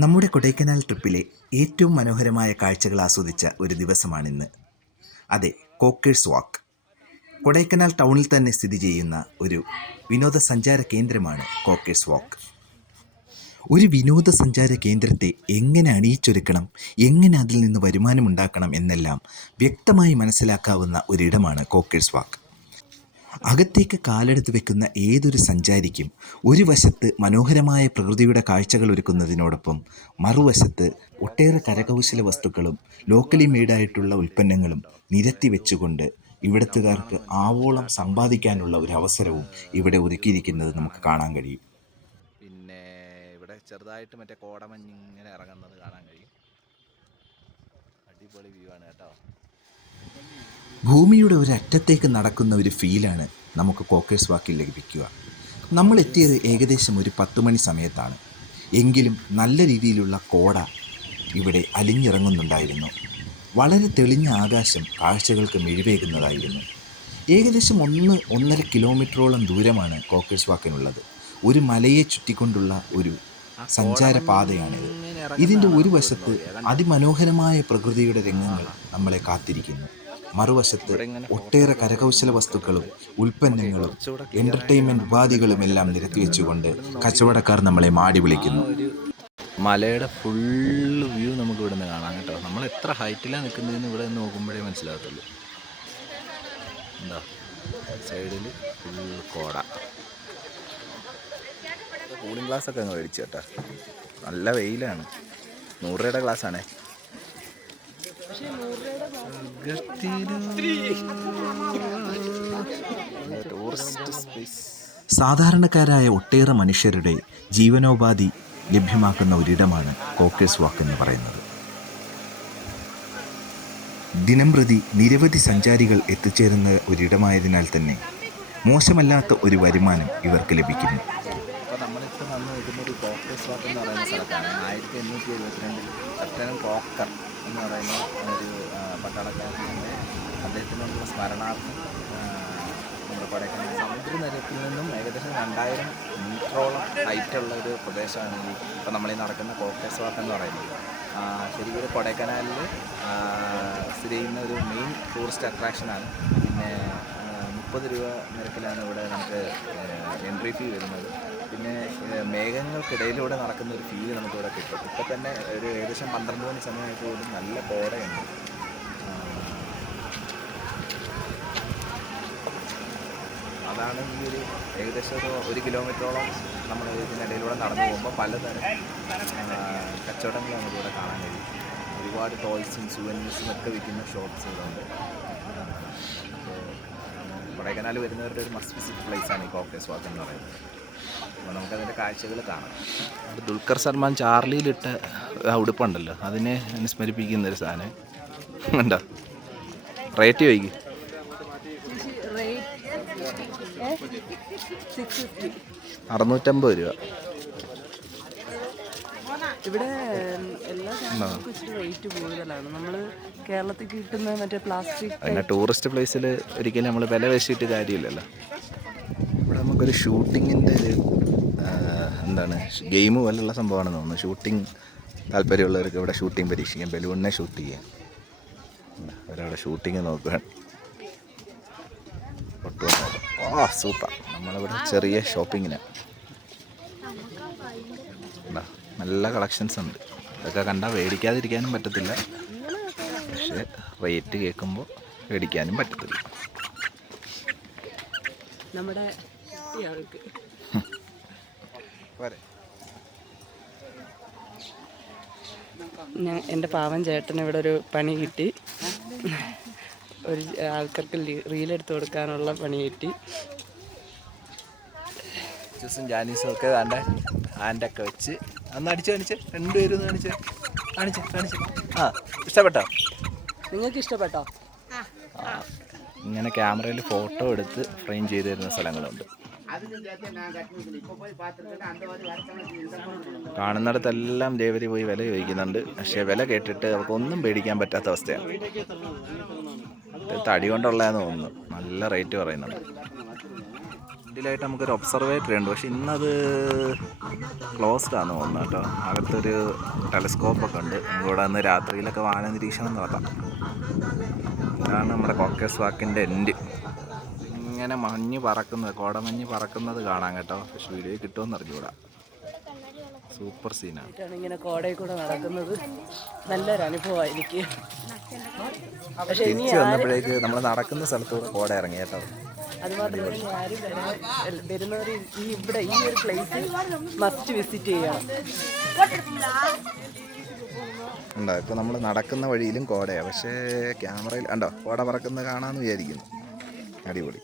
നമ്മുടെ കൊടൈക്കനാൽ ട്രിപ്പിലെ ഏറ്റവും മനോഹരമായ കാഴ്ചകൾ ആസ്വദിച്ച ഒരു ദിവസമാണിന്ന്. അതെ, കോക്കേഴ്സ് വാക്ക്. കൊടൈക്കനാൽ ടൗണിൽ തന്നെ സ്ഥിതി ചെയ്യുന്ന ഒരു വിനോദസഞ്ചാര കേന്ദ്രമാണ് കോക്കേഴ്സ് വാക്ക്. ഒരു വിനോദസഞ്ചാര കേന്ദ്രത്തെ എങ്ങനെ അണിയിച്ചൊരുക്കണം, എങ്ങനെ അതിൽ നിന്ന് വരുമാനമുണ്ടാക്കണം എന്നെല്ലാം വ്യക്തമായി മനസ്സിലാക്കാവുന്ന ഒരിടമാണ് കോക്കേഴ്സ് വാക്ക്. അകത്തേക്ക് കാലെടുത്ത് വെക്കുന്ന ഏതൊരു സഞ്ചാരിക്കും ഒരു വശത്ത് മനോഹരമായ പ്രകൃതിയുടെ കാഴ്ചകൾ ഒരുക്കുന്നതിനോടൊപ്പം മറുവശത്ത് ഒട്ടേറെ കരകൗശല വസ്തുക്കളും ലോക്കലി മെയ്ഡായിട്ടുള്ള ഉൽപ്പന്നങ്ങളും നിരത്തി വെച്ചുകൊണ്ട് ഇവിടത്തുകാർക്ക് ആവോളം സമ്പാദിക്കാനുള്ള ഒരു അവസരവും ഇവിടെ ഒരുക്കിയിരിക്കുന്നത് നമുക്ക് കാണാൻ കഴിയും. പിന്നെ ഇവിടെ ചെറുതായിട്ട് മറ്റേ കോടമഞ്ഞ് ഇങ്ങനെ ഇറങ്ങുന്നത് കാണാൻ കഴിയും. അടിപൊളി വ്യൂ ആണ് കേട്ടോ. ഭൂമിയുടെ ഒരു അറ്റത്തേക്ക് നടക്കുന്ന ഒരു ഫീലാണ് നമുക്ക് കോക്കേഴ്സ് വാക്കിൽ ലഭിക്കുക. നമ്മൾ എത്തിയത് ഏകദേശം ഒരു 10 മണി സമയത്താണ്. എങ്കിലും നല്ല രീതിയിലുള്ള കോട ഇവിടെ അലിഞ്ഞിറങ്ങുന്നുണ്ടായിരുന്നു. വളരെ തെളിഞ്ഞ ആകാശം കാഴ്ചകൾക്ക് മിഴിവേകുന്നതായിരുന്നു. ഏകദേശം 1-1.5 കിലോമീറ്ററോളം ദൂരമാണ് കോക്കേഴ്സ് വാക്കിനുള്ളത്. ഒരു മലയെ ചുറ്റിക്കൊണ്ടുള്ള ഒരു സഞ്ചാരപാതയാണിത്. ഇതിൻ്റെ ഒരു വശത്ത് അതിമനോഹരമായ പ്രകൃതിയുടെ രംഗങ്ങൾ നമ്മളെ കാത്തിരിക്കുന്നു. മറുവശത്ത് ഒട്ടേറെ കരകൗശല വസ്തുക്കളും ഉൽപ്പന്നങ്ങളും എൻ്റർടൈൻമെൻറ്റ് ഉപാധികളും എല്ലാം നിരത്തി വെച്ചുകൊണ്ട് കച്ചവടക്കാർ നമ്മളെ മാടി വിളിക്കുന്നു. മലയുടെ ഫുള്ള് വ്യൂ നമുക്ക് ഇവിടെ നിന്ന് കാണാം കേട്ടോ. നമ്മൾ എത്ര ഹൈറ്റിലാണ് നിൽക്കുന്നതെന്ന് ഇവിടെ നിന്ന് നോക്കുമ്പോഴേ മനസ്സിലാകത്തുള്ളൂ. എന്താ സൈഡിൽ ഫുൾ കോട. കൂളിംഗ് ഗ്ലാസ്സൊക്കെ അങ്ങ് മേടിച്ചു കേട്ടോ. നല്ല വെയിലാണ്. 100 രൂപയുടെ ഗ്ലാസ്സാണേ. Tourist space. സാധാരണക്കാരായ ഒട്ടേറെ മനുഷ്യരുടെ ജീവനോപാധി ലഭ്യമാക്കുന്ന ഒരിടമാണ് കോക്കേഴ്സ് വാക്ക് എന്ന് പറയുന്നത്. ദിനംപ്രതി നിരവധി സഞ്ചാരികൾ എത്തിച്ചേരുന്ന ഒരിടമായതിനാൽ തന്നെ മോശമല്ലാത്ത ഒരു വരുമാനം ഇവർക്ക് ലഭിക്കുന്നു. അപ്പോൾ നമ്മളിപ്പോൾ വന്ന് നിൽക്കുന്ന ഒരു കോക്കേഴ്സ് വാക്ക് എന്ന് പറയുന്ന സ്ഥലത്താണ്. 1872 ലഫ്റ്റനന്റ് കോക്കർ എന്ന് പറയുന്ന ഒരു പട്ടാളക്കാരൻ്റെ അദ്ദേഹത്തിനുള്ള സ്മരണാർത്ഥം നമ്മുടെ കൊടൈക്കനാൽ സമുദ്രനിരപ്പിൽ നിന്നും ഏകദേശം 2000 മീറ്ററോളം ഹൈറ്റുള്ള ഒരു പ്രദേശമാണ് ഈ ഇപ്പോൾ നമ്മളീ നടക്കുന്ന കോക്കേഴ്സ് വാക്ക് എന്ന് പറയുന്നത്. ശരിക്കും ഒരു കൊടൈക്കനാലിൽ സ്ഥിതി ചെയ്യുന്ന ഒരു മെയിൻ ടൂറിസ്റ്റ് അട്രാക്ഷനാണ്. പിന്നെ 30 രൂപ നിരക്കിലാണ് ഇവിടെ നമുക്ക് എൻട്രി ഫീ വരുന്നത്. പിന്നെ മേഘങ്ങൾക്കിടയിലൂടെ നടക്കുന്ന ഒരു ഫീൽ നമുക്കിവിടെ കിട്ടും. ഇപ്പം തന്നെ ഒരു ഏകദേശം 12 മണി സമയമായിട്ട് പോലും നല്ല കോടയുണ്ട്. അതാണ് ഈ ഒരു ഏകദേശം ഒരു കിലോമീറ്ററോളം നമ്മൾ ഇതിനിടയിലൂടെ നടന്നു പോകുമ്പോൾ പലതരം കച്ചവടങ്ങൾ നമുക്കിവിടെ കാണാൻ കഴിയും. ഒരുപാട് ടോയ്സും സുവനീഴ്സും ഒക്കെ വിൽക്കുന്ന ഷോപ്സുകളുണ്ട്. അപ്പോൾ കൊടൈക്കനാൽ വരുന്നവരുടെ ഒരു മസ്റ്റ് വിസിറ്റ് പ്ലേസാണ് ഈ കോക്കേഴ്സ് വാക്ക് എന്ന് പറയുന്നത്. അപ്പോൾ നമുക്കതിൻ്റെ കാഴ്ചകൾ കാണാം. ദുൽഖർ സൽമാൻ ചാർലിയിലിട്ട ഉടുപ്പുണ്ടല്ലോ, അതിനെ അനുസ്മരിപ്പിക്കുന്നൊരു സാധനം ഉണ്ടോ. റേറ്റ് ചോദിക്കും. 650 രൂപ. ഇവിടെ എല്ലാ സാധനങ്ങൾക്കും ഇച്ചിരി റേറ്റ് കൂടുതലാണ്. നമ്മൾ കേരളത്തിൽ കിട്ടുന്ന മറ്റേ പ്ലാസ്റ്റിക് പിന്നെ ടൂറിസ്റ്റ് പ്ലേസിൽ ഒരിക്കലും നമ്മൾ വില വെച്ചിട്ട് കാര്യമില്ലല്ലോ. ഇവിടെ നമുക്കൊരു ഷൂട്ടിങ്ങിൻ്റെ ഒരു എന്താണ് ഗെയിം പോലുള്ള സംഭവമാണെന്ന് തോന്നുന്നു. ഷൂട്ടിങ് താല്പര്യമുള്ളവർക്ക് ഇവിടെ ഷൂട്ടിങ് പരീക്ഷിക്കാം. ബലൂണിനെ ഷൂട്ട് ചെയ്യാം. അവരവിടെ ഷൂട്ടിങ് നോക്കുകയാണ്. സൂപ്പർ. നമ്മളിവിടെ ചെറിയ ഷോപ്പിങ്ങിനാണ്. നല്ല കളക്ഷൻസ് ഉണ്ട്. ഇതൊക്കെ കണ്ടാൽ മേടിക്കാതിരിക്കാനും പറ്റത്തില്ല, പക്ഷേ റേറ്റ് കേൾക്കുമ്പോൾ മേടിക്കാനും പറ്റത്തില്ല. നമ്മുടെ എൻ്റെ പാവൻ ചേട്ടന് ഇവിടെ ഒരു പണി കിട്ടി. ഒരു ആൾക്കാർക്ക് റീലെടുത്ത് കൊടുക്കാനുള്ള പണി കിട്ടി. ജ്യൂസും ജാനീസും ഒക്കെ വേണ്ട ഹാൻഡൊക്കെ വെച്ച് അന്ന് കാണിച്ച് രണ്ടുപേരും കാണിച്ച്. ഇഷ്ടപ്പെട്ടോ? നിങ്ങൾക്ക് ഇഷ്ടപ്പെട്ടോ? ഇങ്ങനെ ക്യാമറയിൽ ഫോട്ടോ എടുത്ത് ഫ്രെയിം ചെയ്ത് തരുന്ന സ്ഥലങ്ങളുണ്ട്. കാണുന്നിടത്തെല്ലാം ദേവരി പോയി വില ചോദിക്കുന്നുണ്ട്. പക്ഷേ വില കേട്ടിട്ട് അവർക്കൊന്നും പേടിക്കാൻ പറ്റാത്ത അവസ്ഥയാണ്. തടി കൊണ്ടുള്ളതെന്ന് തോന്നുന്നു. നല്ല റേറ്റ് പറയുന്നുണ്ട്. ഫ്രണ്ടിലായിട്ട് നമുക്കൊരു ഒബ്സർവേറ്ററി ഉണ്ട്, പക്ഷെ ഇന്നത് ക്ലോസ്ഡ് ആണെന്ന് തോന്നുന്നു കേട്ടോ. അകത്തൊരു ടെലസ്കോപ്പൊക്കെ ഉണ്ട്, നമുക്ക് ഇവിടെ നിന്ന് രാത്രിയിലൊക്കെ വാന നിരീക്ഷണം നടത്താം. ഇതാണ് നമ്മുടെ കോക്കേഴ്സ് വാക്കിൻ്റെ എൻഡ്. ഇങ്ങനെ മഞ്ഞ് പറക്കുന്നത്, കോടമഞ്ഞ് പറക്കുന്നത് കാണാം കേട്ടോ. പക്ഷെ വീഡിയോ കിട്ടുമെന്ന് അറിഞ്ഞൂടാ. സൂപ്പർ സീനാണ്. ഇങ്ങനെ കോടയിൽ കൂടെ നടക്കുന്നത് നല്ലൊരു അനുഭവമാണ് എനിക്ക്. പക്ഷെ ഇനി തിരിച്ച് വന്നപ്പോഴേക്ക് നമ്മൾ നടക്കുന്ന സ്ഥലത്തൂടെ കോട ഇറങ്ങി കേട്ടോ. അത് മാത്രമല്ല ആരും വരുന്നവർ ഈ ഇവിടെ ഈ ഒരു പ്ലേസ് മസ്റ്റ് വിസിറ്റ് ചെയ്യണം. ഉണ്ടോ ഇപ്പോൾ നമ്മൾ നടക്കുന്ന വഴിയിലും കോടയാണ്, പക്ഷേ ക്യാമറയിൽ ഉണ്ടോ കോട പറക്കുന്നത് കാണാമെന്ന് വിചാരിക്കുന്നു. അടിപൊളി.